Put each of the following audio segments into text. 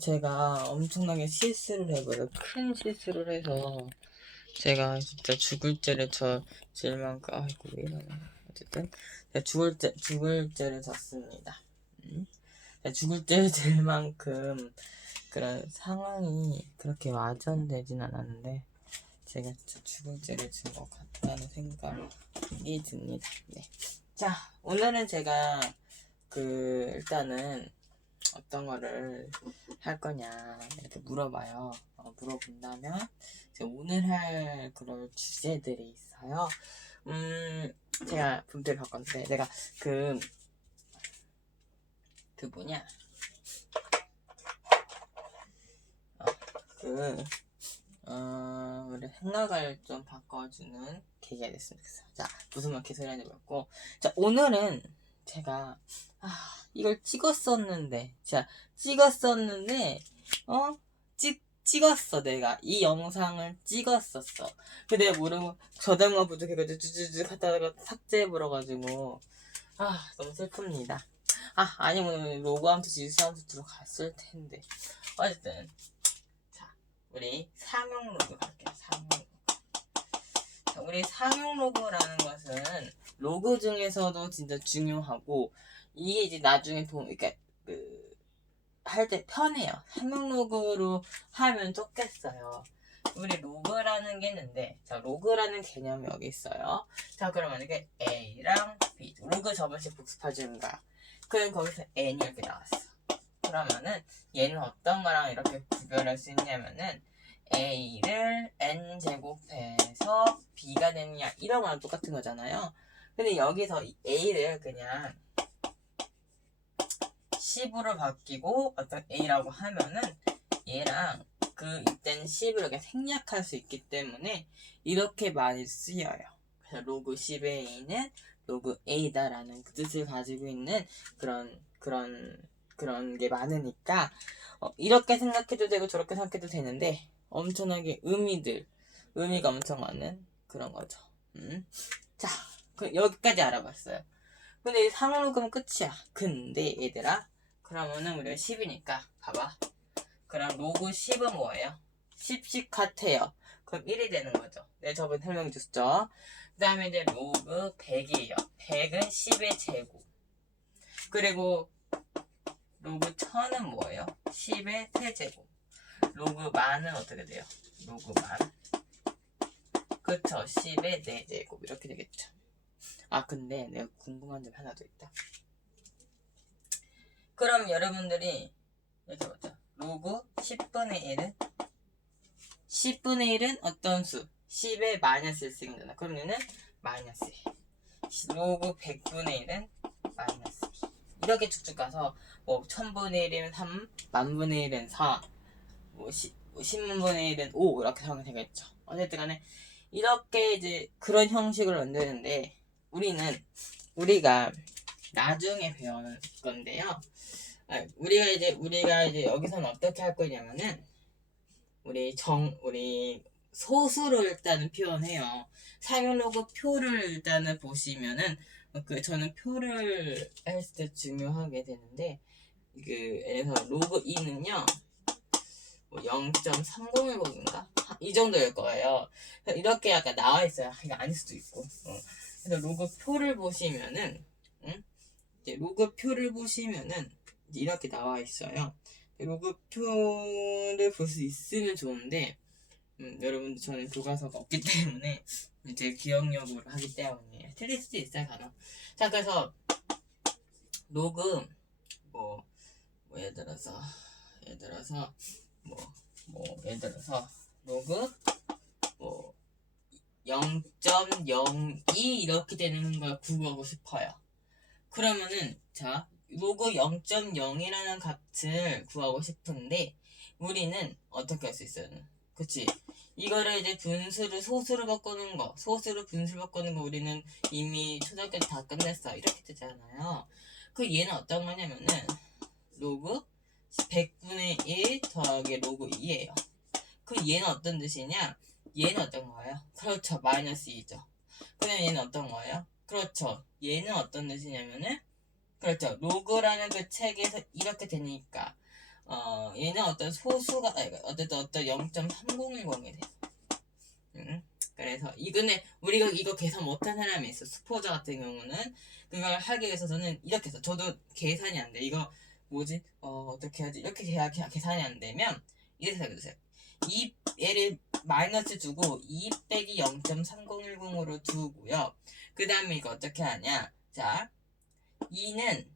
제가 엄청나게 실수를 해버려. 큰 실수를 해서 제가 진짜 죽을 죄를 질 만큼, 아이고 왜 이러나. 어쨌든 제가 죽을 죄를 졌습니다. 제가 죽을 죄를 질 만큼 그런 상황이 그렇게 와전되진 않았는데 제가 진짜 죽을 죄를 진 것 같다는 생각이 듭니다. 네. 자, 오늘은 제가 일단은 어떤 거를 할 거냐 이렇게 물어봐요. 물어본다면 제가 오늘 할 그런 주제들이 있어요. 제가 분필 바꿨는데 내가 뭐냐 우리 생각을 좀 바꿔주는 계기가 됐으면 좋겠어요. 자, 무슨 말 개소리 하지 말고. 자, 오늘은 제가, 이걸 찍었었는데, 찍었어, 내가. 이 영상을 찍었었어. 근데 내가 모르고 저장만 부족해가지고 쭈쭈쭈 하다가 삭제해버려가지고, 너무 슬픕니다. 아니면 로그함수 지수함수 들어갔을 텐데. 어쨌든. 우리 상용 로그 갈게요. 상용 로그. 우리 상용 로그라는 것은 로그 중에서도 진짜 중요하고 이게 이제 나중에 그러니까 할 때 편해요. 상용 로그로 하면 좋겠어요. 우리 로그라는 게 있는데, 자, 로그라는 개념이 여기 있어요. 자, 그러면 이게 A랑 B. 로그 저번식 복습해주는가. 그럼 거기서 N이 이렇게 나왔어. 그러면은 얘는 어떤 거랑 이렇게 구별할 수 있냐면은 A를 N제곱해서 B가 되느냐 이런 거랑 똑같은 거잖아요. 근데 여기서 이 A를 그냥 10으로 바뀌고 어떤 A라고 하면은 얘랑 이때는 10을 이렇게 생략할 수 있기 때문에 이렇게 많이 쓰여요. 그래서 로그 10의 A는 로그 A다라는 그 뜻을 가지고 있는 그런 게 많으니까 이렇게 생각해도 되고 저렇게 생각해도 되는데 엄청나게 의미가 엄청 많은 그런 거죠. 자, 여기까지 알아봤어요. 근데 상호로 그러면 끝이야. 근데 얘들아, 그러면은 우리가 10이니까 봐봐. 그럼 로그 10은 뭐예요? 10씩 같아요. 그럼 1이 되는 거죠. 네, 저번에 설명해 줬죠. 그 다음에 이제 로그 100이에요. 100은 10의 제곱. 그리고 로그 1000은 뭐예요? 10의 세제곱. 로그 만은 어떻게 돼요? 로그 만. 그쵸. 10의 4제곱. 이렇게 되겠죠. 근데 내가 궁금한 점이 하나 더 있다. 그럼 여러분들이 이렇게 보자. 로그 10분의 1은 어떤 수? 10의 마이너스를 쓰긴잖아. 그럼 얘는 마이너스 1. 로그 100분의 1은 마이너스 2. 이렇게 쭉쭉 가서 1000분의 1이면 3, 만분의 1은 4, 10만분의 1은 5 이렇게 하면 되겠죠. 어쨌든 간에 이렇게 이제 그런 형식을 만드는데 우리가 나중에 배우는 건데요. 우리가 이제 여기서는 어떻게 할 거냐면은 우리 소수를 일단은 표현해요. 상용 로그 표를 일단은 보시면은 저는 표를 했을 때 중요하게 되는데 예를 들어서 로그 2는요 0.301인가 이 정도일 거예요. 이렇게 약간 나와 있어요. 이거 아닐 수도 있고. 그래서 로그 표를 보시면은 이제 로그 표를 보시면은 이렇게 나와 있어요. 로그 표를 볼 수 있으면 좋은데 여러분들 저는 교과서가 없기 때문에 이제 기억력으로 하기 때문에 틀릴 수도 있어요 간혹. 자, 그래서 로그 예를 들어서 로그 0.02 이렇게 되는 걸 구하고 싶어요. 그러면은 자, 로그 0.0이라는 값을 구하고 싶은데 우리는 어떻게 할 수 있어요? 그치? 이거를 이제 소수로 바꾸는 거, 분수로 바꾸는 거 우리는 이미 초등학교 때 다 끝냈어. 이렇게 되잖아요. 얘는 어떤 거냐면은 로그 100분의 1 더하기 로그 2예요. 얘는 어떤 뜻이냐? 얘는 어떤 거예요? 그렇죠. 마이너스 2죠. 그다음 얘는 어떤 거예요? 그렇죠. 얘는 어떤 뜻이냐면은 그렇죠. 로그라는 그 책에서 이렇게 되니까 얘는 어떤 소수가 어쨌든 어떤 0.3010이 돼. 그래서 근데 우리가 이거 계산 못한 사람이 있어. 수포자 같은 경우는 그걸 하기 위해서 저는 이렇게 해서 저도 계산이 안 돼. 이거 뭐지? 어떻게 하지? 이렇게 계산이 안 되면 이렇게 생각해주세요. 얘를 마이너스 두고 2 빼기 0.3010으로 두고요. 그 다음에 이거 어떻게 하냐? 자, 2는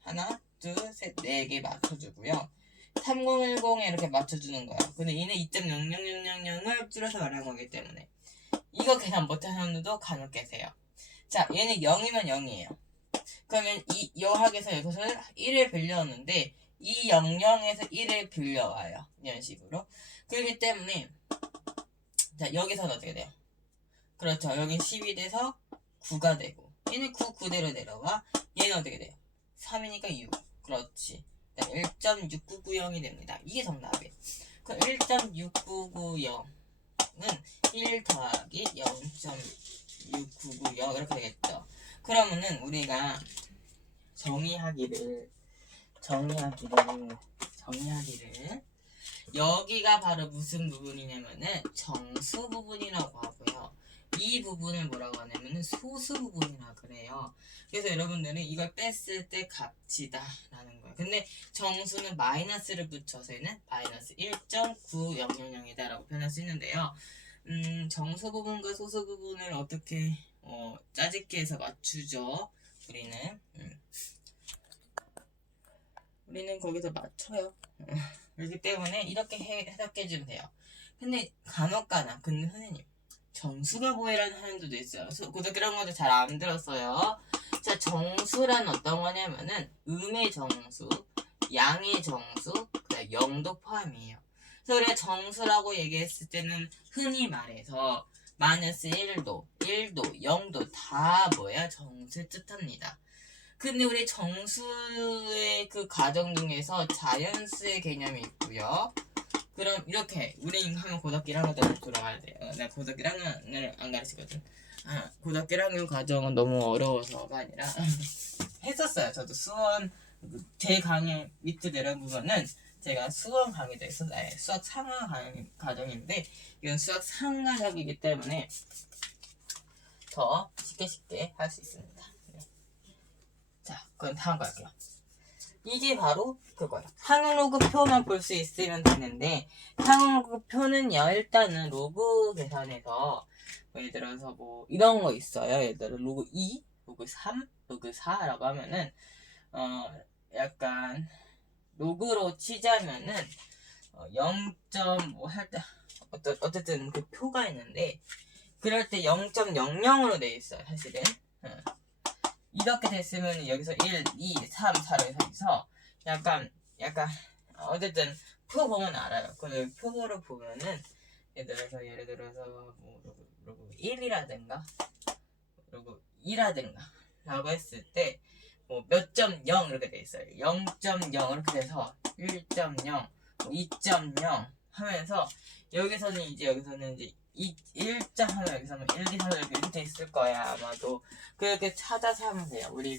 하나, 둘, 셋, 4개 맞춰주고요. 3010에 이렇게 맞춰주는 거예요. 근데 얘는 2.00000을 줄여서 말하는 거기 때문에 이거 계산 못하는 사람들도 간혹 계세요. 자, 얘는 0이면 0이에요. 그러면 이 여학에서 이것을 1을 빌려왔는데 이 00에서 1을 빌려와요. 이런 식으로. 그렇기 때문에 자, 여기서는 어떻게 돼요? 그렇죠. 여기 10이 돼서 9가 되고 얘는 9 그대로 내려와. 얘는 어떻게 돼요? 3이니까 6. 그렇지. 1.6990이 됩니다. 이게 정답이에요. 그럼 1.6990은 1 더하기 0.6990 이렇게 되겠죠. 그러면은 우리가 정의하기를 여기가 바로 무슨 부분이냐면은 정수 부분이라고 하고요. 이 부분을 뭐라고 하냐면은 소수 부분이라고 그래요. 그래서 여러분들은 이걸 뺐을 때 값이다 라는 거예요. 근데 정수는 마이너스를 붙여서는 마이너스 1.9000이다 라고 표현할 수 있는데요. 정수 부분과 소수 부분을 어떻게 짜집기 해서 맞추죠. 우리는 거기서 맞춰요. 그렇기 때문에 이렇게 해석해주면 돼요. 근데 간혹가나 근데 선생님 정수가 뭐이라는 사람들도 있어요. 그런 것도 잘 안 들었어요. 자, 정수란 어떤 거냐면은 음의 정수, 양의 정수, 그다음 영도 포함이에요. 그래서 우리가 정수라고 얘기했을 때는 흔히 말해서 마이너스 1도, 1도, 0도 다 뭐야? 정수를 뜻합니다. 근데 우리 정수의 그 과정 중에서 자연수의 개념이 있고요. 그럼 이렇게 우리 하면 고등학교 1학년 때 들어가야 돼요. 내가 고등학교 1학년을 안 가르치거든. 고등학교 1학년 과정은 너무 어려워서가 아니라 했었어요. 저도 수원 제 강의 밑에 내려온 부분은 제가 수원 강의도 있었어요. 수학 상하 과정인데 이건 수학 상하적이기 때문에 더 쉽게 할 수 있습니다. 자, 그럼 다음 거 할게요. 이게 바로 그거예요. 항로그 표만 볼 수 있으면 되는데 항로그 표는요 일단은 로그 계산에서 예를 들어서 뭐 이런 거 있어요. 예를 들어 로그 2, 로그 3, 로그 4라고 하면은 약간 로그로 치자면은 0.뭐 할 때 어쨌든 그 표가 있는데 그럴 때 0.00으로 돼 있어요. 사실은. 이렇게 됐으면 여기서 1, 2, 3, 4로 해서 약간 어쨌든 표 보면 알아요. 그 표를 보면은 예를 들어서 뭐 로그 1이라든가 로그 2라든가 라고 했을 때 뭐 몇 점 0 이렇게 돼 있어요. 0.0 이렇게 돼서 1.0, 2.0 하면서 여기서는 이제 1점 하면 여기서 1, 2, 3 이렇게 돼 있을 거야 아마도. 그렇게 찾아서 하면 돼요. 우리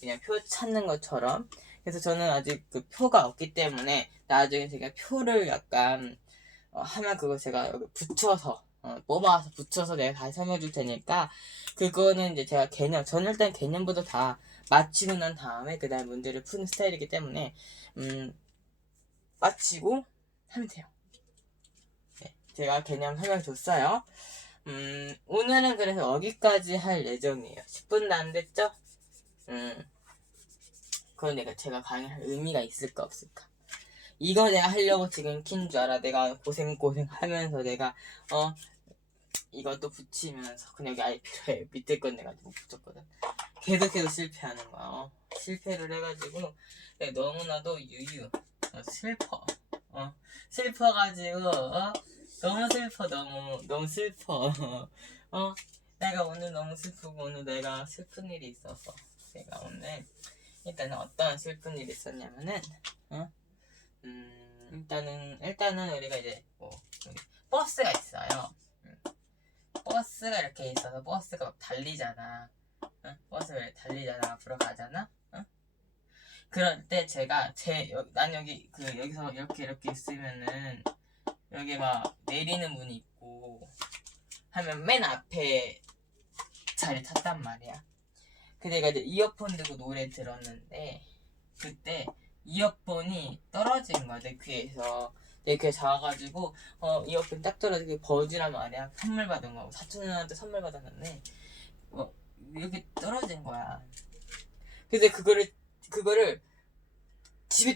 그냥 표 찾는 것처럼. 그래서 저는 아직 그 표가 없기 때문에 나중에 제가 표를 약간 하면 그거 제가 여기 붙여서 뽑아서 붙여서 내가 다시 설명해 줄 테니까 그거는 이제 제가 저는 일단 개념부터 다 마치고 난 다음에 그 다음 문제를 푸는 스타일이기 때문에 마치고 하면 돼요. 네, 제가 개념 설명 줬어요. 오늘은 그래서 여기까지 할 예정이에요. 10분도 안 됐죠? 그건 제가 강의할 의미가 있을까 없을까? 이거 내가 하려고 지금 킨 줄 알아. 내가 고생 하면서 내가 이것도 붙이면서 그냥 여기 아예 필요해. 밑에 건 내가 못 붙였거든. 계속해서 실패하는 거야. 실패를 해가지고 너무나도 슬퍼. 슬퍼가지고 너무 슬퍼. 너무 슬퍼. 내가 오늘 너무 슬프고 오늘 내가 슬픈 일이 있어서 내가 오늘 일단은 어떤 슬픈 일이 있었냐면은 일단은 우리가 이제 버스가 있어요. 버스가 이렇게 있어서 버스가 막 달리잖아. 버스가 달리잖아. 앞으로 가잖아. 그럴 때 제가 난 여기서 이렇게 있으면은 여기 막 내리는 문이 있고 하면 맨 앞에 자리 탔단 말이야. 근데 내가 이제 이어폰 들고 노래 들었는데 그때 이어폰이 떨어진 거야, 내 귀에서. 내 귀에 작아가지고 이어폰 딱 떨어지게 버즈란 말이야. 선물 받은 거. 사촌누나한테 선물 받았는데 이렇게 떨어진 거야. 근데 그거를 집에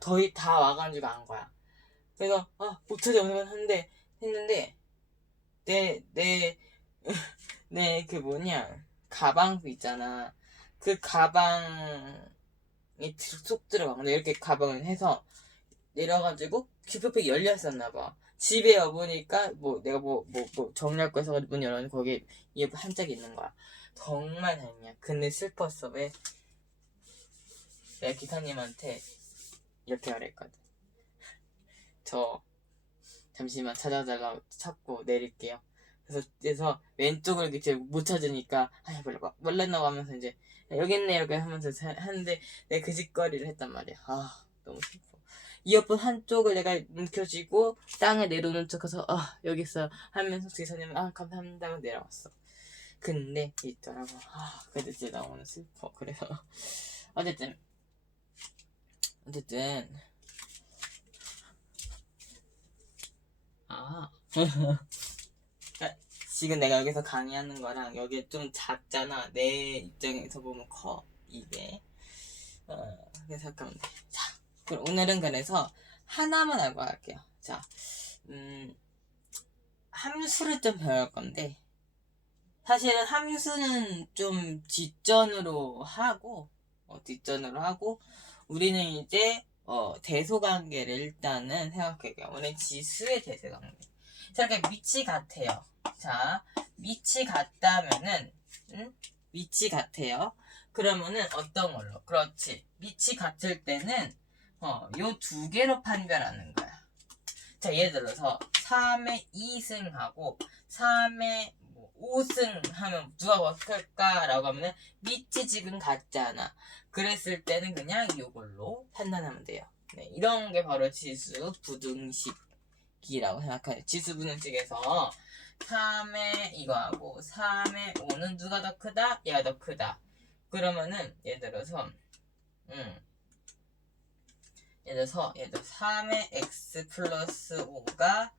거의 다 와가지고 안 거야. 그래서 못 찾아 오늘 했는데 내 그 가방 있잖아. 그 가방이 쏙 들어가. 근데 이렇게 가방을 해서 내려가지고 큐브팩이 열렸었나봐. 집에 와보니까 내가 정리할 거 해서 문 열었는데 거기에 이어폰 한 짝이 있는 거야. 정말 다행이야. 근데 슬펐어. 왜? 내가 기사님한테 이렇게 하랬거든. 저 잠시만 찾고 내릴게요. 그래서 왼쪽을 이렇게 못 찾으니까 몰랐나 하면서 이제 여기 있네 이렇게 하면서 하는데 내가 그 짓거리를 했단 말이야. 너무 슬퍼. 이어폰 한쪽을 내가 움켜쥐고 땅에 내려오는 척해서 여기 있어요 하면서 기사님은 감사합니다 하고 내려왔어. 근데 있더라고. 그래도 진짜 나 오늘 슬퍼. 그래서 어쨌든 지금 내가 여기서 강의하는 거랑 여기 좀 작잖아. 내 입장에서 보면 커 이게. 그래서 잠깐만. 자, 그럼 오늘은 그래서 하나만 알고 갈게요. 자, 함수를 좀 배울 건데 사실은 함수는 좀 뒷전으로 하고 우리는 이제 대소관계를 일단은 생각해볼게요. 오늘 지수의 대소관계. 자, 이렇게 밑이 같아요. 자, 밑이 같다면은 밑이 같아요. 그러면은 어떤 걸로? 그렇지. 밑이 같을 때는 요 두 개로 판별하는 거야. 자, 예를 들어서 3의 2승하고 3의 5승 하면 누가 더 클까? 라고 하면은 밑이 지금 같잖아. 그랬을 때는 그냥 이걸로 판단하면 돼요. 네, 이런 게 바로 지수 부등식이라고 생각해요. 지수 부등식에서 3의 이거하고 3의 5는 누가 더 크다? 얘가 더 크다. 그러면은 예를 들어서 3의 x 플러스 5가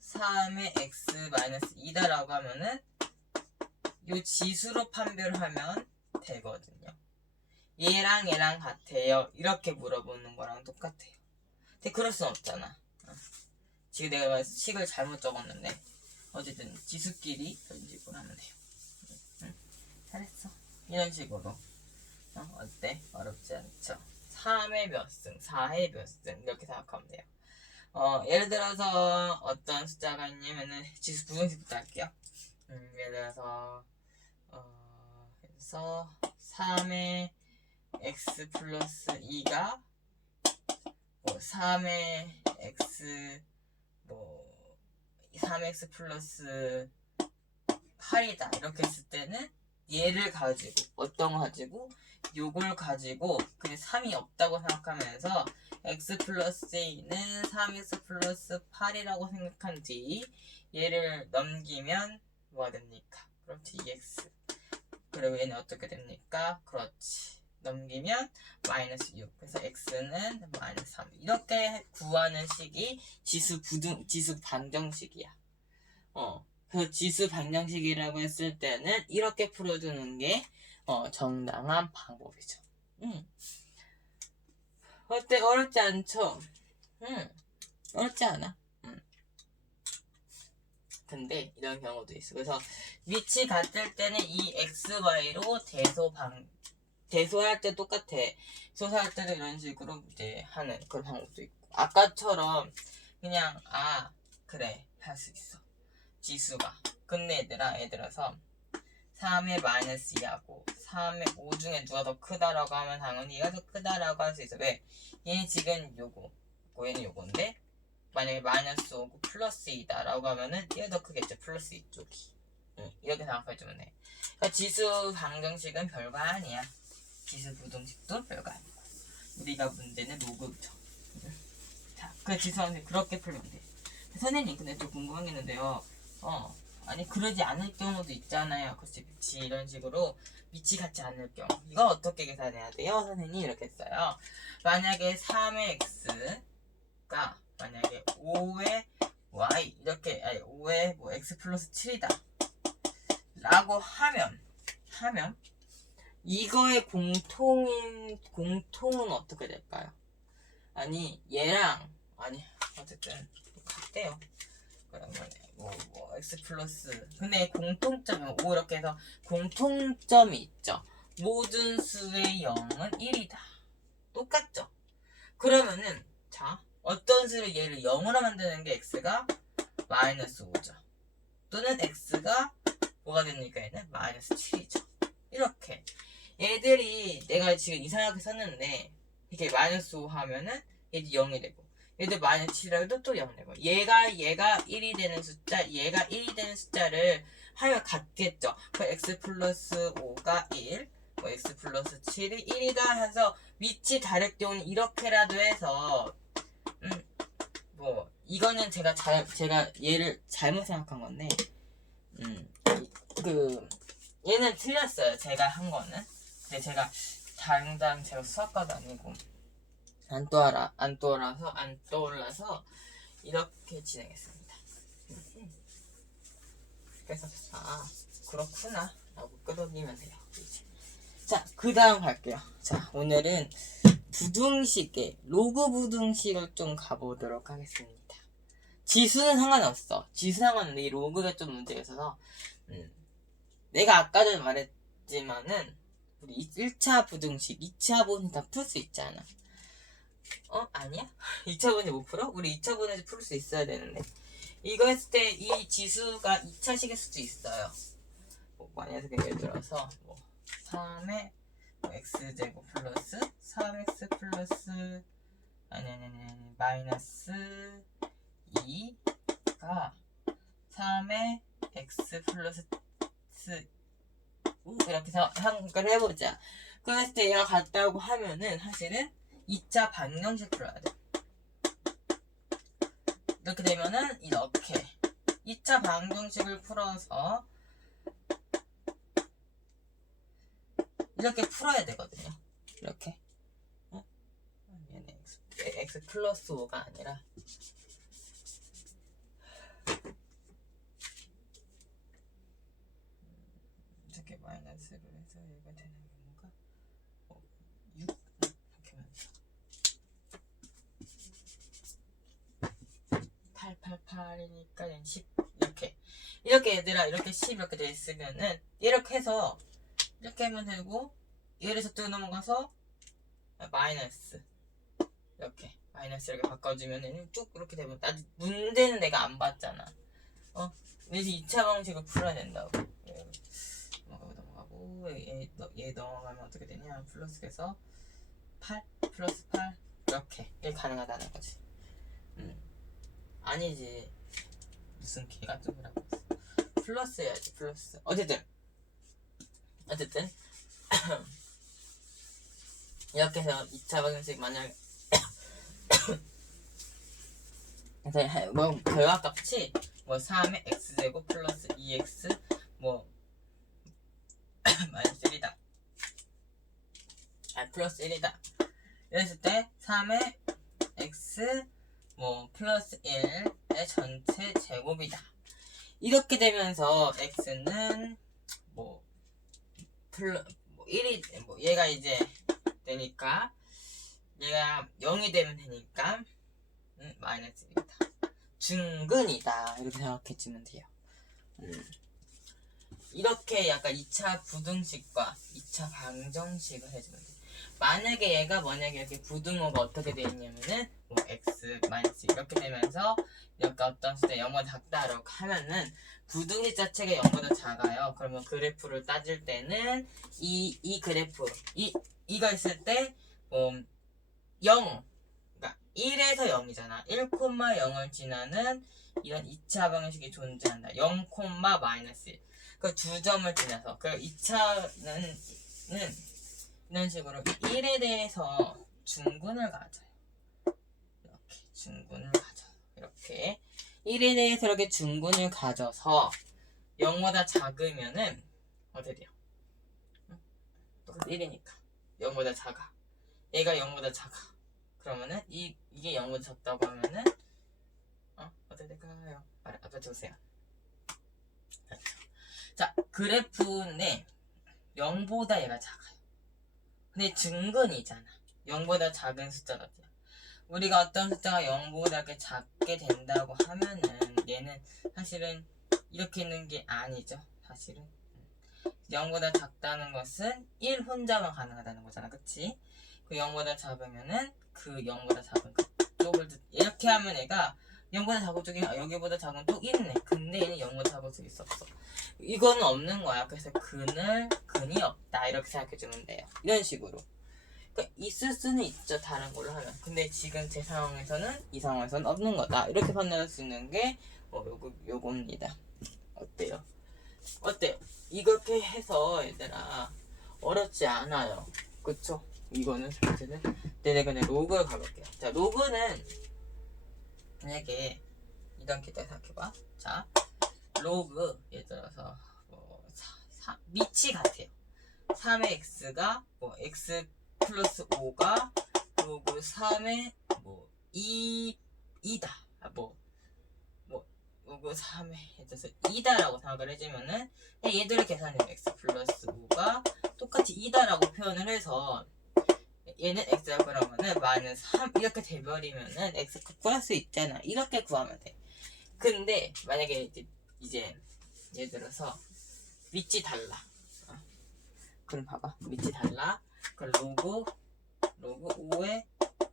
3의 x 마이너스 2다라고 하면은 요 지수로 판별하면 되거든요. 얘랑 같아요. 이렇게 물어보는 거랑 똑같아요. 근데 그럴 순 없잖아. 지금 내가 식을 잘못 적었는데 어쨌든 지수끼리 이런 식으로 하면 돼요. 잘했어. 이런 식으로. 어때? 어렵지 않죠? 3의 몇 승, 4의 몇 승 이렇게 생각하면 돼요. 예를 들어서 어떤 숫자가 있냐면은 지수 부등식부터 할게요. 예를 들어서 3의 x 플러스 2가 3의 x 3x 플러스 8이다 이렇게 했을 때는 얘를 가지고 어떤 거 가지고 요걸 가지고 그냥 3이 없다고 생각하면서 x 플러스 a는 3x 플러스 8이라고 생각한 뒤 얘를 넘기면 뭐가 됩니까? 그렇지 2x. 그리고 얘는 어떻게 됩니까? 그렇지 넘기면 마이너스 6. 그래서 x는 마이너스 3. 이렇게 구하는 식이 지수 방정식이야. 그래서 지수 방정식이라고 했을 때는 이렇게 풀어주는 게 정당한 방법이죠. 어때? 어렵지 않죠? 어렵지 않아. 근데 이런 경우도 있어. 그래서 위치 같을 때는 이 xy로 대소할 때 똑같아. 소소할 때도 이런 식으로 이제 하는 그런 방법도 있고. 아까처럼 그냥 그래 할 수 있어. 지수가. 근데 얘들아서 3의 마이너스 2하고 3의 5 중에 누가 더 크다라고 하면 당연히 얘가 더 크다라고 할 수 있어. 왜? 얘는 지금 요거 얘는 요건데 만약에 마이너스 5고 플러스 2다라고 하면은 얘가 더 크겠죠. 플러스 2쪽이. 이렇게 생각해주면 돼. 그러니까 지수 방정식은 별거 아니야. 지수 부등식도 별거 아니고 우리가 문제는 로그죠. 자, 그 지수 방정식 그렇게 풀면 돼. 선생님 근데 좀 궁금한 게 있는데요. 아니 그러지 않을 경우도 있잖아요. 그치 밑이 이런 식으로 밑이 같지 않을 경우 이거 어떻게 계산해야 돼요? 선생님 이렇게 했어요. 만약에 3의 x가 만약에 5의 y 이렇게 아니 5의 뭐 x 플러스 7이다 라고 하면 이거의 공통은 어떻게 될까요? 아니 얘랑 아니 어쨌든 같대요. 그러면 뭐 x 플러스 근데 공통점이 5 이렇게 해서 공통점이 있죠. 모든 수의 0은 1이다. 똑같죠? 그러면은 자 어떤 수를 얘를 0으로 만드는 게 x가 마이너스 5죠. 또는 x가 뭐가 됩니까? 얘는 마이너스 7이죠. 이렇게 얘들이 내가 지금 이상하게 썼는데 이렇게 마이너스 5 하면은 얘도 0이 되고 얘도 마이너스 7이라도 또 0 되고 얘가 1이 되는 숫자 얘가 1이 되는 숫자를 하면 같겠죠. 그 x 플러스 5가 1 뭐 x 플러스 7이 1이다 해서 위치 다를 경우는 이렇게라도 해서 뭐 이거는 제가 얘를 잘못 생각한 건데 그 얘는 틀렸어요. 제가 한 거는. 근데 제가 당장 제가 수학과도 아니고 안 떠올라서 이렇게 진행했습니다. 그래서 그렇구나 라고 끌어들이면 돼요. 자, 그 다음 갈게요. 자, 오늘은 부등식의 로그 부등식을 좀 가보도록 하겠습니다. 지수는 상관없어. 지수 상관없는데 이 로그가 좀 문제가 있어서 내가 아까 전에 말했지만은 우리 1차 부등식, 2차 부등식 다 풀 수 있잖아. 아니야? 2차 부등식 못 풀어? 우리 2차 부등식 풀 수 있어야 되는데 이거 했을 때 이 지수가 2차식일 수도 있어요. 뭐 만약에 예를 들어서 뭐 3의 x제곱 플러스 3x 플러스 아니 마이너스 2가 3의 x 플러스 이렇게 생각을 해보자. 그랬을 때 얘가 같다고 하면은 사실은 2차 방정식 풀어야 돼. 이렇게 되면은 이렇게 2차 방정식을 풀어서 이렇게 풀어야 되거든요. 이렇게 얘는 x 플러스 5가 아니라 이렇게 마이너스를 해서 얘가 되는 건가? 6 이렇게 하면서 888이니까 10 이렇게 얘들아 이렇게 10 이렇게 돼 있으면은 이렇게 해서 이렇게 하면 되고 얘를 저쪽으로 넘어가서 마이너스 이렇게 마이너스 이렇게 바꿔주면은 쭉 이렇게 되면 아직 문제는 내가 안 봤잖아. 그래서 2차 방식을 풀어야 된다고. 넘어가고 얘 넘어가면 어떻게 되냐 플러스에서 8 플러스 8 이렇게 가능하다는 거지. 아니지 무슨 개가 좀 플러스 해야지 플러스. 어쨌든 이렇게 해서 2차 방정식 만약 그래서 뭐 결과값이 뭐 3의 x제곱 플러스 2x 뭐 마이너스 1이다 플러스 1이다 이랬을 때 3의 x 뭐 플러스 1의 전체 제곱이다. 이렇게 되면서 x는 뭐 1이 뭐 얘가 이제 되니까 얘가 0이 되면 되니까 마이너스 1이다. 중근이다. 이렇게 생각해주면 돼요. 이렇게 약간 2차 부등식과 2차 방정식을 해주면 돼요. 만약에 이렇게 부등호가 어떻게 되어 있냐면은 뭐 x 마이너스 이렇게 되면서 이렇게 어떤 수에 0보다 작다라고 하면은 부등식 자체가 0보다 작아요. 그러면 그래프를 따질 때는 이 그래프 이거 있을 때 0 그러니까 1에서 0이잖아. 1,0을 지나는 이런 2차 방식이 존재한다. 0, 마이너스 1. 그 두 점을 지나서 그 2차는 이런 식으로 1에 대해서 중근을 가져요. 이렇게 중근을 가져요. 이렇게 1에 대해서 이렇게 중근을 가져서 0보다 작으면은 어떻게 돼요? 똑같이 1이니까 0보다 작아. 얘가 0보다 작아. 그러면은 이게 0보다 작다고 하면은 어떻게 될까요? 아까 보세요. 자, 그래프인데 0보다 얘가 작아요. 근데 중근이잖아. 0보다 작은 숫자가 돼요. 우리가 어떤 숫자가 0보다 이렇게 작게 된다고 하면은 얘는 사실은 이렇게 있는 게 아니죠. 사실은 0보다 작다는 것은 1 혼자만 가능하다는 거잖아. 그치? 그 0보다 작으면은 그 0보다 작은 그쪽을 이렇게 하면 얘가 0보다 작은 쪽이 여기보다 작은 또 있네. 근데 얘는 0보다 작은 쪽이 있었어. 이거는 없는 거야. 그래서 근이 없다. 이렇게 생각해주면 돼요. 이런 식으로. 그러니까 있을 수는 있죠. 다른 걸로 하면. 근데 지금 제 상황에서는 이 상황에서는 없는 거다. 이렇게 판단할 수 있는 게 요겁니다. 어때요? 어때요? 이렇게 해서 얘들아 어렵지 않아요. 그쵸? 이거는 사실은 내가 그냥 로그를 가볼게요. 자, 로그는 만약에 이렇게 딱 생각해봐. 자, 로그 예를 들어서 밑이 같아요. 3의 x가 x 플러스 5가 로그 3의 2다. 로그 3의 예를 들어서 2다라고 생각을 해주면은 얘들을 계산해요. x 플러스 5가 똑같이 2다라고 표현을 해서 얘는 x야 그러면은 마이너스 3 이렇게 돼버리면은 x 구할 수 있잖아. 이렇게 구하면 돼. 근데 만약에 이제 예를 들어서 밑이 달라. 그럼 봐봐. 밑이 달라. 그럼 로그 5의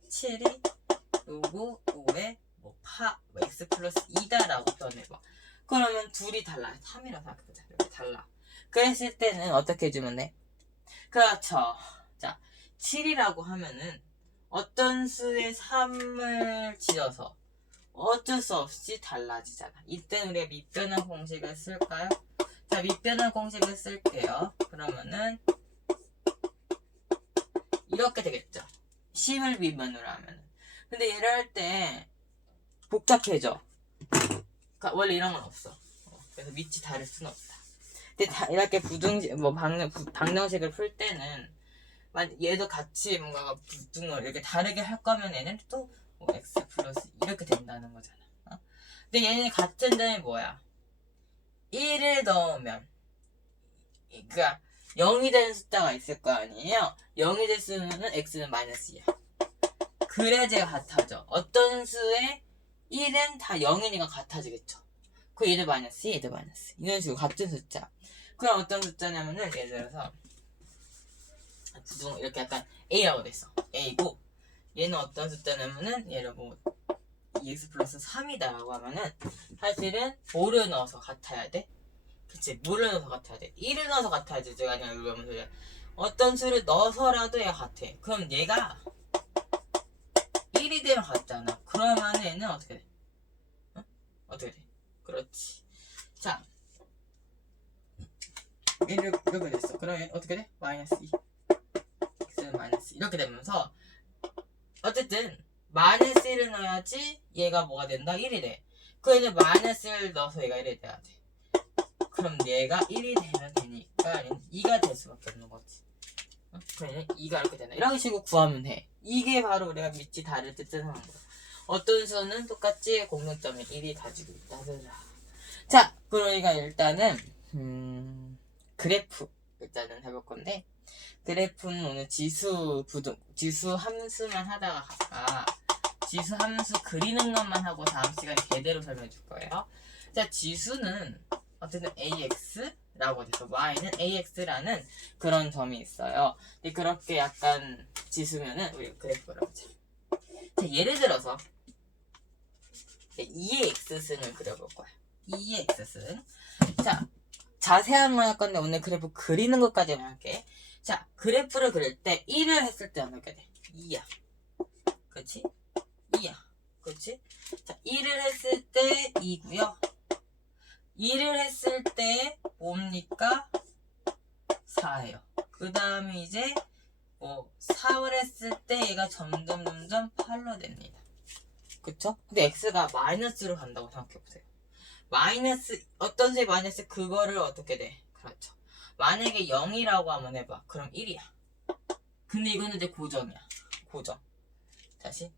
7이 로그 5의 x 플러스 2다라고 표현해봐. 그러면 둘이 달라. 3이라고 생각해보자. 이렇게 달라. 그랬을 때는 어떻게 해주면 돼? 그렇죠. 자, 7이라고 하면은 어떤 수의 3을 지어서 어쩔 수 없이 달라지잖아. 이때 우리가 밑변환 공식을 쓸까요? 자, 밑변환 공식을 쓸게요. 그러면은 이렇게 되겠죠. 10을 밑변으로 하면은. 근데 얘를 할 때 복잡해져. 그러니까 원래 이런 건 없어. 그래서 밑이 다를 수는 없다. 근데 이렇게 방정식을 풀 때는 얘도 같이 뭔가가 부등을 이렇게 다르게 할 거면 얘는 또 x 플러스 이렇게 된다는 거잖아. 근데 얘는 같은 점이 뭐야? 1을 넣으면 그러니까 0이 되는 숫자가 있을 거 아니에요? 0이 됐으면 x는 마이너스 2야. 그래야 얘가 같아져. 어떤 수의 1은 다 0이니까 같아지겠죠. 그 얘도 마이너스, 얘도 마이너스. 이런 식으로 같은 숫자. 그럼 어떤 숫자냐면은 예를 들어서 이렇게 약간 A라고 됐어. A고 얘는 어떤 숫자냐면은 얘를 2x 플러스 3이다 라고 하면은 사실은 뭐를 넣어서 같아야 돼? 그치, 뭐를 넣어서 같아야 돼? 1을 넣어서 같아야지. 제가 그냥 이러면서 어떤 수를 넣어서라도 얘가 같아. 그럼 얘가 1이 되면 같잖아. 그러면 얘는 어떻게 돼? 어떻게 돼? 그렇지. 자, 이렇게 됐어. 그러면 어떻게 돼? 마이너스 2. x는 마이너스 2. 이렇게 되면서 어쨌든 마이너스 1을 넣어야지 얘가 뭐가 된다? 1이 돼. 그 얘는 마이너스 1을 넣어서 얘가 1이 돼야 돼. 그럼 얘가 1이 되면 되니까 얘는 2가 될 수밖에 없는 거지. 그럼 얘는 2가 이렇게 되나? 이런 식으로 구하면 해. 이게 바로 우리가 밑이 다를 때 뜻하는 거야. 어떤 수는 똑같이 공통점이 1이 가지고 있다. 자, 그러니까 일단은 그래프 일단은 해볼 건데, 그래프는 오늘 지수 함수만 하다가 지수 함수 그리는 것만 하고 다음 시간에 제대로 설명해 줄 거예요. 자, 지수는 어쨌든 AX라고 돼서 Y는 AX라는 그런 점이 있어요. 근데 그렇게 약간 지수면은 우리 그래프를 하자. 자, 예를 들어서 2의 X승을 그려볼 거야. 2의 X승. 자, 자세한 거 할 건데 오늘 그래프 그리는 것까지만 할게. 자, 그래프를 그릴 때 1을 했을 때 어떻게 돼? 2야. 그렇지? 2야. 그렇지? 자, 1을 했을 때 2고요. 2를 했을 때 뭡니까? 4예요. 그 다음에 이제 4를 했을 때 얘가 점점 8로 됩니다. 그쵸? 근데 x가 마이너스로 간다고 생각해보세요. 마이너스, 어떤 수의 마이너스, 그거를 어떻게 돼? 그렇죠. 만약에 0이라고 한번 해봐. 그럼 1이야. 근데 이거는 이제 고정이야. 고정. 다시.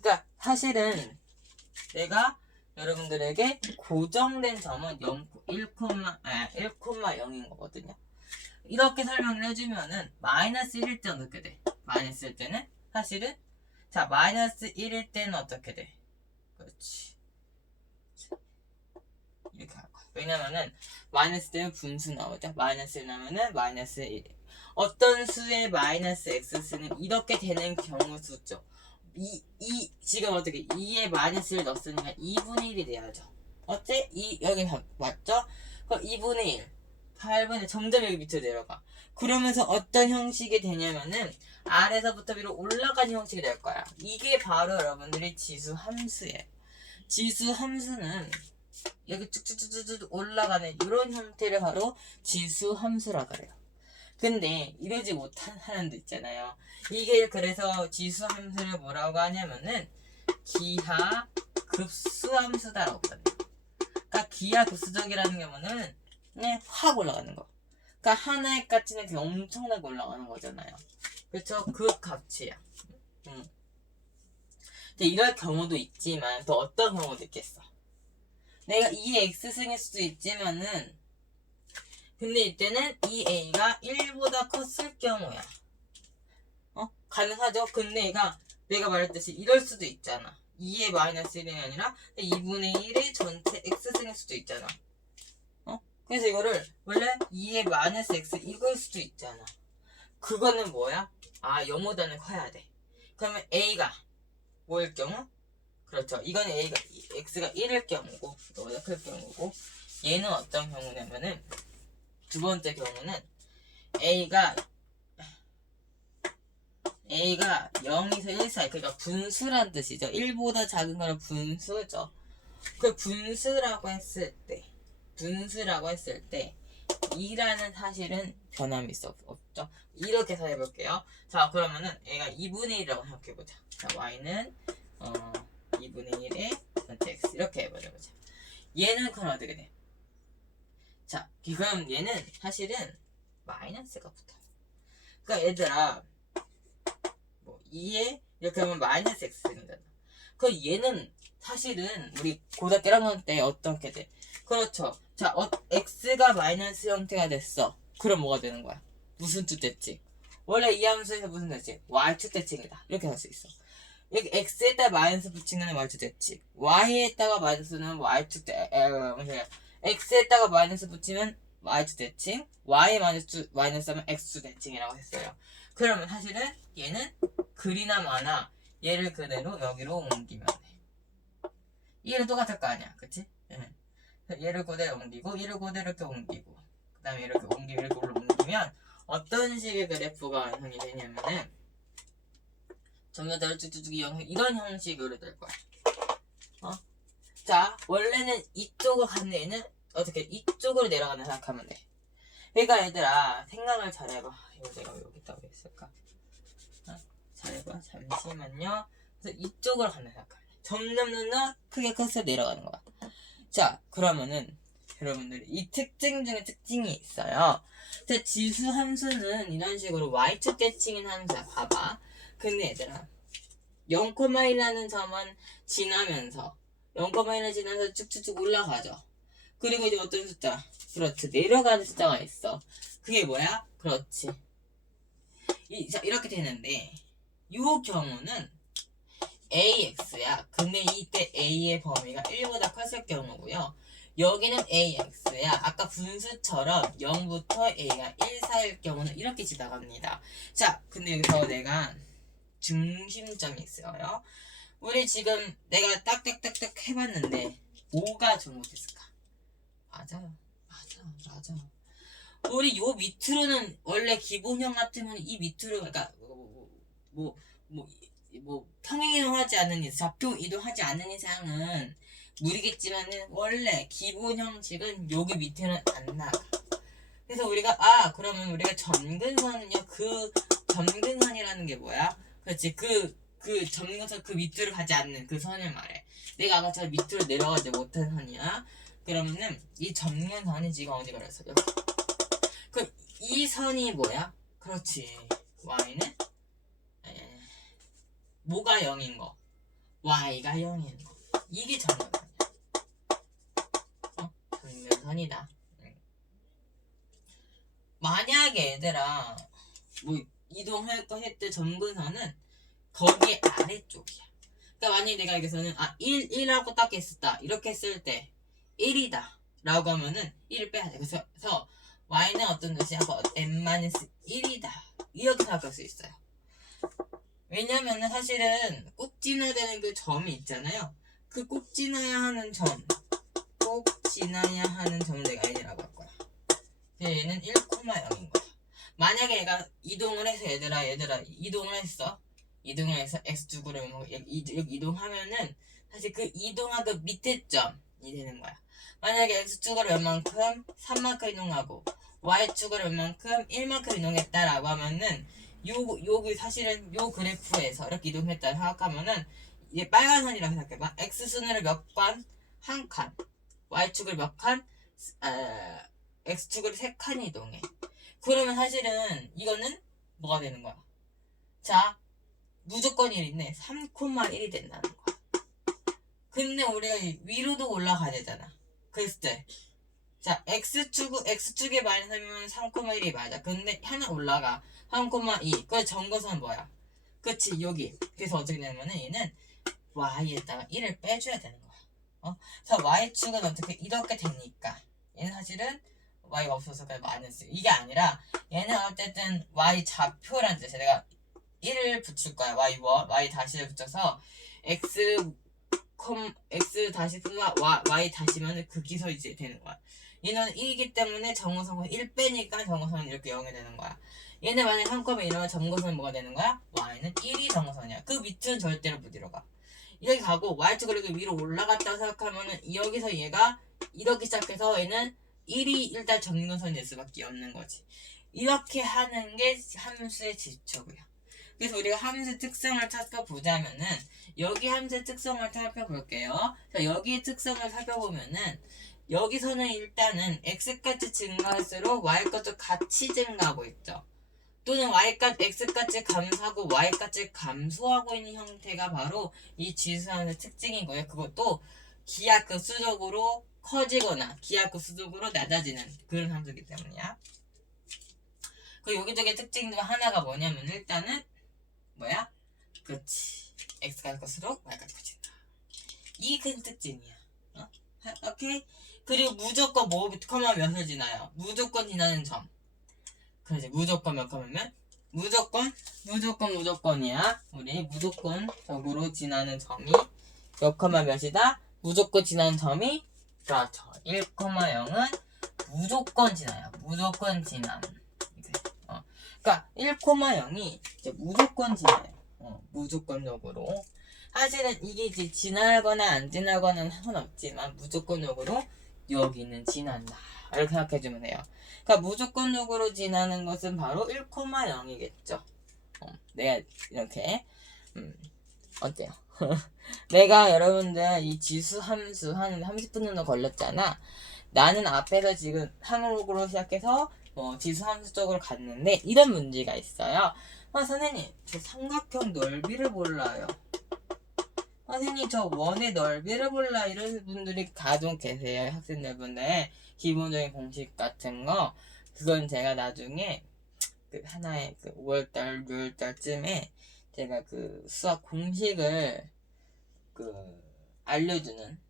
그러니까 사실은 내가 여러분들에게 고정된 점은 1,0인 거거든요. 이렇게 설명을 해주면은 마이너스 1일 때는 어떻게 돼? 마이너스 1일 때는 사실은 자 마이너스 1일 때는 어떻게 돼? 그렇지. 이렇게 할 거야. 왜냐면은 마이너스 때는 분수 나오죠. 마이너스 1 나오면은 마이너스 1. 어떤 수의 마이너스 x수는 이렇게 되는 경우 수죠. 지금 어떻게 2에 마이너스를 넣었으니까 2분의 1이 돼야죠. 어째? 여기 맞죠? 그럼 2분의 1 8분의 1 점점 여기 밑으로 내려가. 그러면서 어떤 형식이 되냐면은 아래서부터 위로 올라가는 형식이 될 거야. 이게 바로 여러분들이 지수 함수예요. 지수 함수는 여기 쭉쭉쭉쭉 올라가는 이런 형태를 바로 지수 함수라 그래요. 근데 이러지 못한 사람도 있잖아요. 이게 그래서 지수 함수를 뭐라고 하냐면은 기하 급수함수다라고 하거든요. 그러니까 기하 급수적이라는 경우는 그냥 확 올라가는 거. 그러니까 하나의 값치는 그냥 엄청나게 올라가는 거잖아요. 그렇죠? 그 값이야. 근데 이럴 경우도 있지만 또 어떤 경우도 있겠어. 내가 2의 x승일 수도 있지만은 근데 이때는 이 a가 1보다 컸을 경우야. 가능하죠? 근데 얘가 내가 말했듯이 이럴 수도 있잖아. 2의 마이너스 1이 아니라 2분의 1의 전체 x승일 수도 있잖아. 그래서 이거를 원래 2의 마이너스 x 이걸 수도 있잖아. 그거는 뭐야? 0보다는 커야 돼. 그러면 a가 뭐일 경우? 그렇죠. 이건 a가 x가 1일 경우고 이거보다 클 경우고 얘는 어떤 경우냐면은 두 번째 경우는 a가 0에서 1 사이, 그러니까 분수란 뜻이죠. 1보다 작은 거는 분수죠. 그 분수라고 했을 때 2라는 사실은 변함이 없죠. 이렇게 해서 해볼게요. 자, 그러면은 얘가 2분의 1이라고 생각해보자. 자, y는 2분의 1의 전체 x 이렇게 해보자. 얘는 그럼 어떻게 돼? 자, 그럼 얘는 사실은 마이너스가 붙어. 그러니까 얘들아 2에 이렇게 하면 마이너스 x 생기잖아. 그럼 얘는 사실은 우리 고등학교 1학년 때 어떻게 돼? 그렇죠. 자, x가 마이너스 형태가 됐어. 그럼 뭐가 되는 거야? 무슨 뜻 대칭? 원래 이 함수에서 무슨 대칭? y축 대칭이다. 이렇게 할 수 있어. 여기 x에다가 마이너스 붙이는 y축 대칭, y에다가 마이너스는 y축 x에다가 마이너스 붙이면 y축 대칭, y 마이너스 하면 x축 대칭이라고 했어요. 그러면 사실은 얘는 그리나 마나 얘를 그대로 여기로 옮기면 돼. 얘는 똑같을 거 아니야, 그치? 얘를 그대로 옮기고 얘를 그대로 이렇게 옮기고 그 다음에 이렇게 옮기고 이렇게 옮기면 어떤 식의 그래프가 완성이 되냐면은 점점 더 쭉쭉쭉 이런 형식으로 될 거야. 자, 원래는 이쪽으로 가는 애는 어떻게 이쪽으로 내려가는 생각하면 돼. 그러니까 얘들아 생각을 잘해봐. 이거 내가 왜 여기다가 했을까? 잘해봐. 잠시만요. 그래서 이쪽으로 가는 생각하면 돼. 점점 크게 커서 내려가는 거야. 자, 그러면은 여러분들 이 특징 중에 특징이 있어요. 자, 지수 함수는 이런 식으로 y축 대칭인 함수야. 봐봐. 근데 얘들아 0,1이라는 점은 지나면서 0,1을 지나서 쭉쭉쭉 올라가죠. 그리고 이제 어떤 숫자? 그렇지, 내려가는 숫자가 있어. 그게 뭐야? 그렇지. 자, 이렇게 되는데 이 경우는 ax야. 근데 이때 a의 범위가 1보다 컸을 경우고요. 여기는 ax야. 아까 분수처럼 0부터 a가 1 사이일 경우는 이렇게 지나갑니다. 자, 근데 여기서 내가 중심점이 있어요. 우리 지금 내가 딱딱딱딱 해봤는데 뭐가 잘못했을까? 맞아요. 우리 요 밑으로는 원래 기본형 같으면 이 밑으로 그러니까 평행 이동하지 않는 이상, 좌표 이동하지 않는 이상은 무리겠지만은 원래 기본 형식은 여기 밑에는 안 나가. 그래서 우리가 그러면 우리가 점근선은요 그 점근선이라는 게 뭐야? 그렇지. 그 점근선 그 밑줄을 가지 않는 그 선을 말해. 내가 아까처럼 밑으로 내려가지 못한 선이야. 그러면은 이 점근선이 지금 어디 걸렸어? 여기. 그럼 이 선이 뭐야? 그렇지. y는 뭐가 0인 거? y가 0인 거. 이게 점근선이야. 점근선이다. 만약에 얘들아 뭐 이동할 거 했을 때 점근선은 거기 아래쪽이야. 그러니까 만약에 내가 여기서는 1이라고 딱 했었다. 이렇게 했을 때 1이다 라고 하면은 1을 빼야 돼. 그래서 y는 어떤 뜻이야? n-1이다 이렇게 생각할 수 있어요. 왜냐면은 사실은 꼭 지나야 되는 그 점이 있잖아요. 그 꼭 지나야 하는 점을 내가 n이라고 할 거야. 얘는 1,0인 거야. 만약에 얘가 이동을 해서 얘들아 이동을 했어. 이동을 해서 x축으로 이동하면은 사실 그 이동한 그 밑에 점이 되는 거야. 만약에 x축으로 웬만큼 3만큼 이동하고 y축으로 웬만큼 1만큼 이동했다라고 하면은 여기 사실은 요 그래프에서 이렇게 이동했다 생각하면은 이게 빨간 선이라고 생각해봐. x순으로 몇 번 한 칸, y축을 몇 칸, x축으로 3칸 이동해. 그러면 사실은 이거는 뭐가 되는 거야? 자, 무조건 1인데 3,1이 된다는 거야. 근데 우리가 위로도 올라가야 되잖아. 그랬을 때 자, x축에 마이너스하면 3,1이 맞아. 근데 하나 올라가 3,2. 그래서 점근선은 뭐야? 그치, 여기. 그래서 어떻게 되냐면은 얘는 y에다가 1을 빼줘야 되는 거야. 그래서 y축은 어떻게 이렇게 되니까 얘는 사실은 y가 없어서 그냥 마이너스. 이게 아니라 얘는 어쨌든 y 좌표라는 뜻이야. 내가 1을 붙일 거야. y 다시를 붙여서 x 다시 y 다시면은 극이서 이제 되는 거야. 얘는 1이기 때문에 정근선은 1 빼니까 정근선은 이렇게 0이 되는 거야. 얘는 만약에 3,1 이러면 정근선은 뭐가 되는 거야? y는 1이 정근선이야. 그 밑은 절대로 못 이뤄가. 이렇게 가고 y축으로 위로 올라갔다고 생각하면은 여기서 얘가 이렇게 시작해서 얘는 1이 일단 정근선이 될 수밖에 없는 거지. 이렇게 하는 게 함수의 지표고요. 그래서 우리가 함수의 특성을 찾아보자면은 여기 함수의 특성을 살펴볼게요. 자, 여기의 특성을 살펴보면은 여기서는 일단은 x값이 증가할수록 y값도 같이 증가하고 있죠. 또는 x값이 감소하고 y값이 감소하고 있는 형태가 바로 이 지수함수의 특징이고요. 그것도 기하급수적으로 커지거나 기하급수적으로 낮아지는 그런 함수이기 때문이야. 그 여기저기 특징 중 하나가 뭐냐면 일단은 뭐야? 그렇지. x가 클수록 y가 커진다. 이 큰 특징이야. 오케이? 그리고 무조건 뭐부터 몇을 지나요? 무조건 지나는 점. 그래서 무조건 몇 컴마면? 무조건이야. 우리 무조건적으로 지나는 점이 몇 컴마 몇이다? 무조건 지나는 점이 그렇죠. 1,0은 무조건 지나요. 무조건 지남. 그러니까 1,0이 이제 무조건 지나요. 무조건적으로. 사실은 이게 이제 지나거나 안 지나거나는 상관없지만 무조건적으로 여기는 지난다. 이렇게 생각해주면 돼요. 그러니까 무조건적으로 지나는 것은 바로 1,0이겠죠. 내가 이렇게 어때요? 내가 여러분들 이 지수 함수 한 30분 정도 걸렸잖아. 나는 앞에서 지금 항목으로 시작해서 지수 함수 쪽으로 갔는데 이런 문제가 있어요. 선생님, 저 삼각형 넓이를 몰라요. 선생님, 저 원의 넓이를 몰라. 이런 분들이 가끔 계세요. 학생들분들 기본적인 공식 같은 거 그건 제가 나중에 그 하나의 그 5월달 6월달쯤에 제가 그 수학 공식을 그 알려주는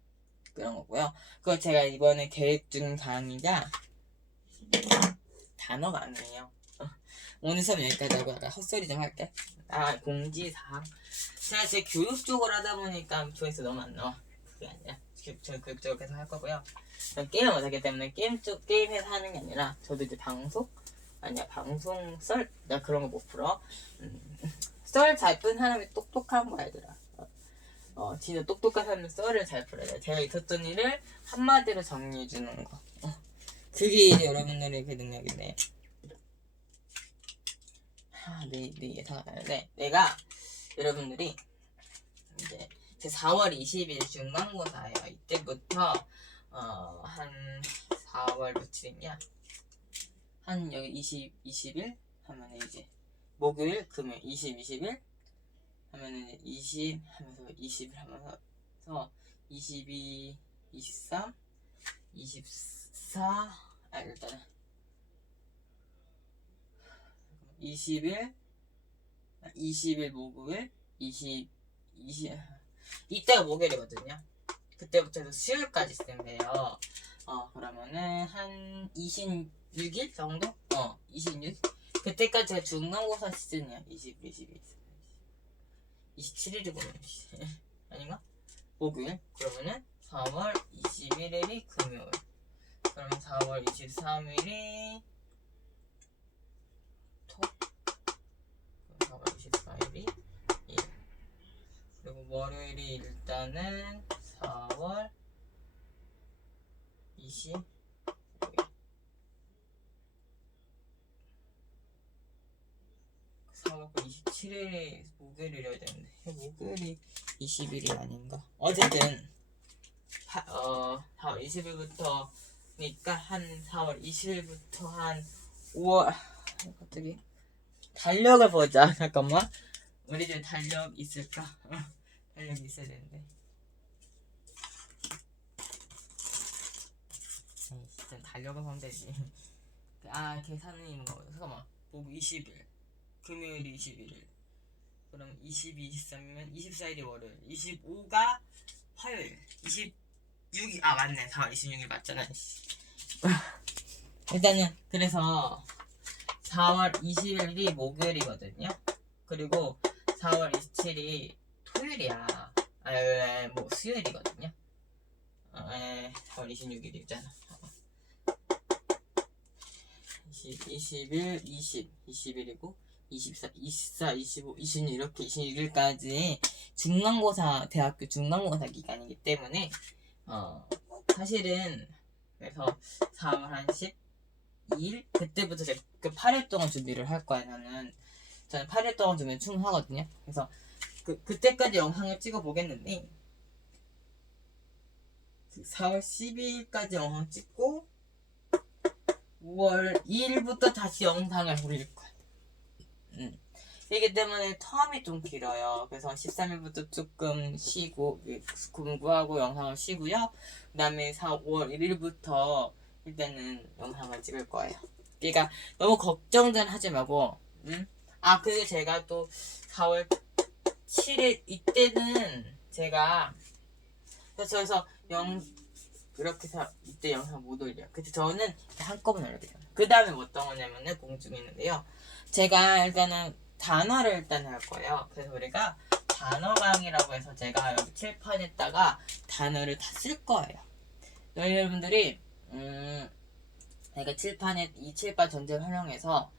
그런 거고요. 그거 제가 이번에 계획 중 사항이자 단어가 안 나요. 오늘 수업 여기까지 하고 약간 헛소리 좀 할게. 공지사항. 제가 제 교육 쪽으로 하다 보니까 조회수 너무 안 나와. 그게 아니라 저는 교육 쪽으로 계속 할 거고요. 게임을 못하기 때문에 게임에서 하는 게 아니라 저도 이제 방송 썰 나 그런 거 못 풀어. 썰 잘 푼 사람이 똑똑한 거 알더라. 진짜 똑똑한 사람은 썰을 잘 풀어야 돼. 제가 있었던 일을 한마디로 정리해 주는 거. 그게 이제 여러분들의 그 능력인데. 네 예상은 나는데, 내가 여러분들이 이제 제 4월 20일 중간고사예요. 이때부터 한 4월 며칠이냐? 한 여기 20일 하면 이제 목요일, 금요일 20일 하면은 이제 20 하면서 20일 하면서 22, 23, 24 일단은 20일 목요일 20 이때가 목요일이거든요. 그때부터 해서 수요일까지 쓰면 돼요. 그러면은 한 26일 정도? 26? 그때까지 제가 중간고사 시즌이야. 22, 27일이구나. 아닌가? 목요일? 그러면은 4월 21일이 금요일. 그러면 4월 23일이 토? 4월 24일이 일. 그리고 월요일이 일단은 4월 25일. 4월 27일이 목요일이어야 되는데 목요일이 20일이 아닌가? 어쨌든 4월 20일부터니까 한 4월 20일부터 한 5월 갑자기 달력을 보자. 잠깐만. 우리들 달력 있을까? 달력이 있어야 되는데. 진짜 달력을 보면 되지. 계산은 있는 거. 잠깐만. 목 20일. 금요일이 21일. 그럼 22, 23이면 24일이 월요일. 25가 화요일. 26이 맞네. 4월 26일 맞잖아. 일단은 그래서 4월 20일이 목요일이거든요. 그리고 4월 27일이 토요일이야. 뭐 수요일이거든요. 4월 26일이잖아. 21, 20일이고 24, 24, 25, 26 이렇게 26일까지 중간고사 대학교 중간고사 기간이기 때문에 사실은 그래서 4월 한 12일 그때부터 제가 그 8일 동안 준비를 할 거예요. 저는 8일 동안 준비는 충분하거든요. 그래서 그때까지 영상을 찍어 보겠는데 4월 12일까지 영상 찍고 5월 2일부터 다시 영상을 올릴 거야. 이기 때문에 텀이 좀 길어요. 그래서 13일부터 조금 쉬고 공부하고 영상을 쉬고요. 그 다음에 5월 1일부터 일단은 영상을 찍을 거예요. 그러니까 너무 걱정은 하지 말고 그리고 제가 또 4월 7일 이때는 제가 그래서 이렇게 해서 이때 영상 못 올려요. 그래서 저는 한꺼번에 올리게 돼요. 그 다음에 어떤 거냐면은 공중에 있는데요. 제가 일단은 단어를 일단 할 거예요. 그래서 우리가 단어 강의라고 해서 제가 여기 칠판에다가 단어를 다 쓸 거예요. 여러분들이 제가 이 칠판 전체를 활용해서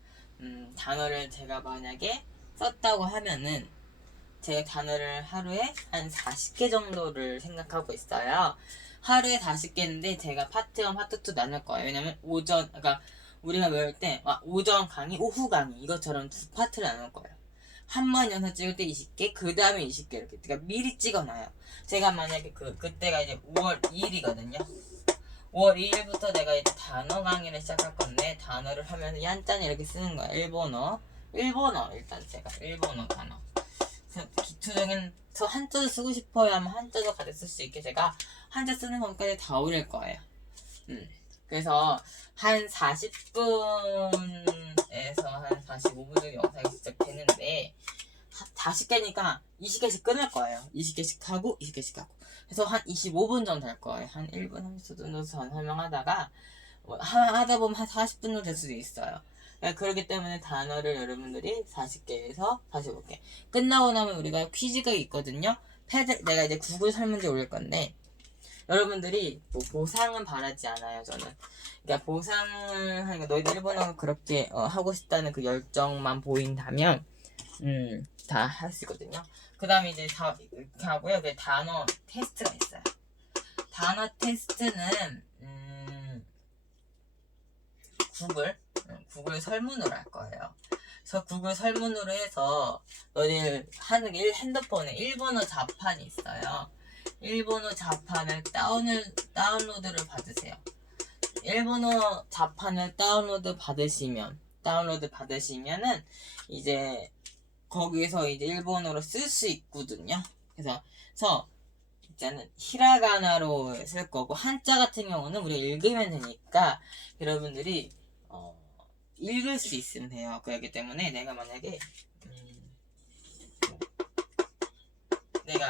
단어를 제가 만약에 썼다고 하면은 제가 단어를 하루에 한 40개 정도를 생각하고 있어요. 하루에 40개인데 제가 파트 1, 파트 2 나눌 거예요. 왜냐면 그러니까 우리가 배울 때 오전 강의, 오후 강의 이것처럼 두 파트를 나눌 거예요. 한 번 영상 찍을 때 20개, 그 다음에 20개 이렇게. 그러니까 미리 찍어놔요. 제가 만약에 그때가 이제 5월 2일이거든요. 5월 2일부터 내가 이제 단어 강의를 시작할 건데 단어를 하면서 얀짠히 이렇게 쓰는 거야. 일본어 일단 제가 일본어 단어. 기초적인 저 한자도 쓰고 싶어요 하면 한자도 같이 쓸 수 있게 제가 한자 쓰는 것까지 다 올릴 거예요. 그래서 한 40분에서 한 45분 정도 영상이 시작되는데 40개니까 20개씩 끊을 거예요. 20개씩 하고 20개씩 하고 그래서 한 25분 정도 할 거예요. 한 1분 30분 정도 설명하다가 하다 보면 한 40분 정도 될 수도 있어요. 그렇기 때문에 단어를 여러분들이 40개에서 45개 끝나고 나면 우리가 퀴즈가 있거든요. 내가 이제 구글 설문지 올릴 건데 여러분들이 뭐 보상은 바라지 않아요. 저는 그러니까 보상을 하니까 너희들 일본어를 그렇게 하고 싶다는 그 열정만 보인다면 다 할 수 있거든요. 그 다음에 이제 다 이렇게 하고요. 그 단어 테스트가 있어요. 단어 테스트는 구글 설문으로 할 거예요. 그래서 구글 설문으로 해서 너희들 하는 게 핸드폰에 일본어 자판이 있어요. 일본어 자판을 다운로드를 받으세요. 일본어 자판을 다운로드 받으시면은 이제 거기서 이제 일본어로 쓸 수 있거든요. 그래서 이제는 히라가나로 쓸 거고, 한자 같은 경우는 우리가 읽으면 되니까 여러분들이 읽을 수 있으면 돼요. 그렇기 때문에 내가 만약에 내가